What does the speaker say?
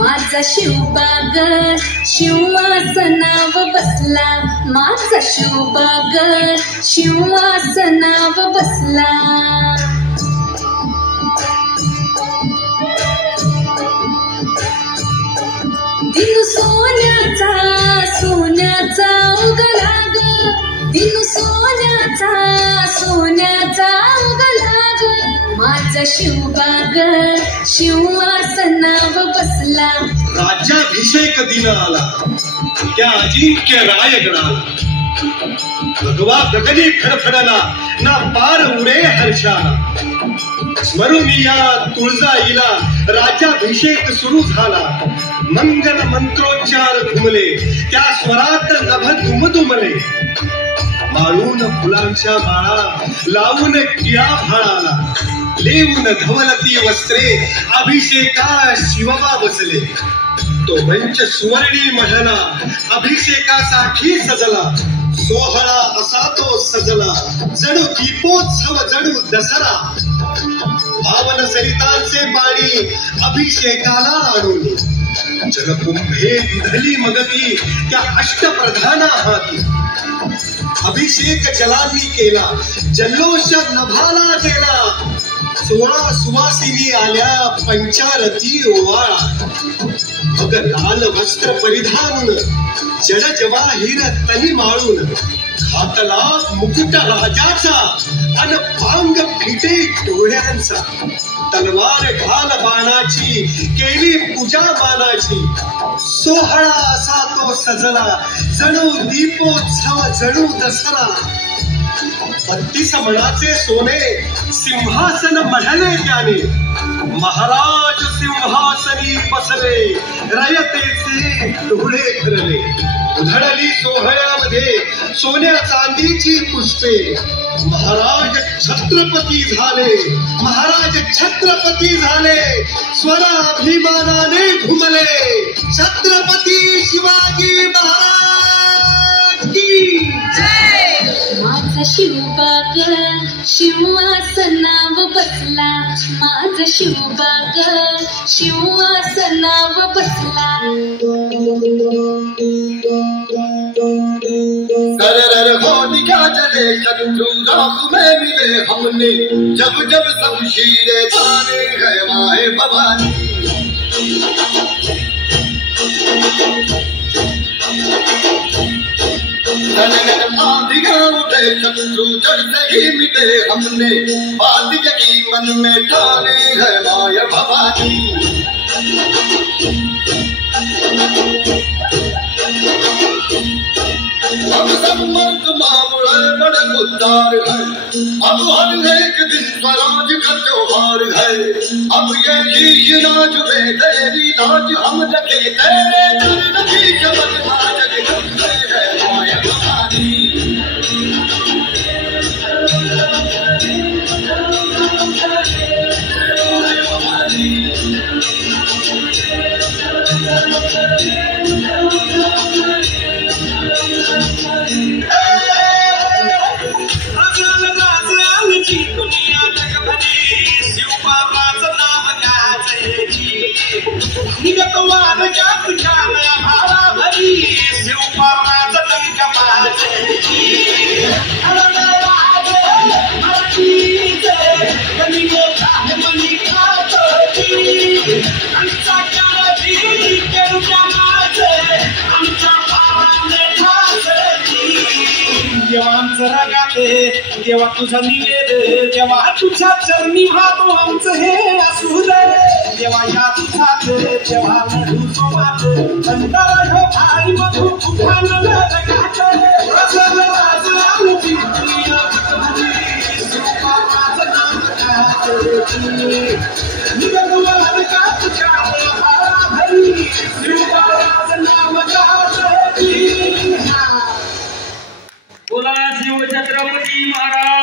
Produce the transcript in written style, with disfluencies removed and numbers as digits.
माझा शिवबागर शिवासनाव बसला, माझा शिवबागर शिवासनाव बसला. दिनू सोन्याचा सोन्याचा उगला ग, दिनू सोन्याचा सोन्याचा उगला ग. माझा शिवबागर शिवासनाव बसला. राज्याभिषेक दिन आला त्या अजिंक्य रायगडाला. भगवा गगनी फडफडला ना पार उरे हर्षाला. स्मरुनिया तुळजाईला राज्याभिषेक सुरू झाला. मंगल मंत्रोच्चार घुमले त्या स्वरात नभ दुमदुमले. माळून फुलांच्या माळा लावून टिळा भाळाला. लेवून धवलती वस्त्रे अभिषेका शिवबा बसले. तो मंच सुवर्णी मढला अभिषेकासाठी सजला. सोहळा असा तो सजला जणू दीपोत्सव जणू दसरा. पावन सरितांचे पाणी अभिषेकाला आणून जलकुंभे विधली मगती त्या अष्टप्रधाना हाती. अभिषेक जलांनी केला जल्लोष नभाला गेला. 16 सुवासिनी आल्या पंचारती ओवाळा. मग लाल वस्त्र परिधान जड जवाहीर तनी माळून. घातला मुकुट राजाचा अन पांग फिटे डोळ्यांचा. तलवार घाल बाणाची केली पूजा मानाची. सोहळा असा तो सजला जणू दीपोत्सव जणू दसरा. 32 मणाचे सोने सिंहासन मढले त्याने. महाराज सिंहासनी बसले रयतेचे डोळे भरले. उधळली सोहळ्यामध्ये सोन्या चांदीची पुष्पे. महाराज छत्रपती झाले, महाराज छत्रपती झाले. स्वराभिमानाने घुमले छत्रपती शिवाजी महाराज की जय. माझा शिवबागर शिवासनाव बसला, माझा शिवबागर शिवासनाव बसला. कर हो दिखा चले शत्रु राह में मिले हमने. जब जब शमशीरें ताने गए माए भवानी. आंधियां उठे शत्रु जड़ से ही मिटे हमने बात यकीन मन में ठानी है माया भवानी हम सब मर्द मामले बड़े गुद्दार हैं अब हर एक दिन स्वराज का त्योहार है अब ये नाच रे तेरी नाच हम रखे तेरे दर्द की शब्द नाच है माया भवानी देवा तुझा निवेद देवा तुझ्या चरणी भातो आमचं हे असू दे देवा या तुझाच देवा लढू सोमात भंडारा हो खाली मधू तुफान लगाच रसल राज आमची दुनिया सुपाचं नाम काचे निगडवाद काच काळे हारा धरी सुपाचं नाम काचे बोला शिव छत्रपती महाराज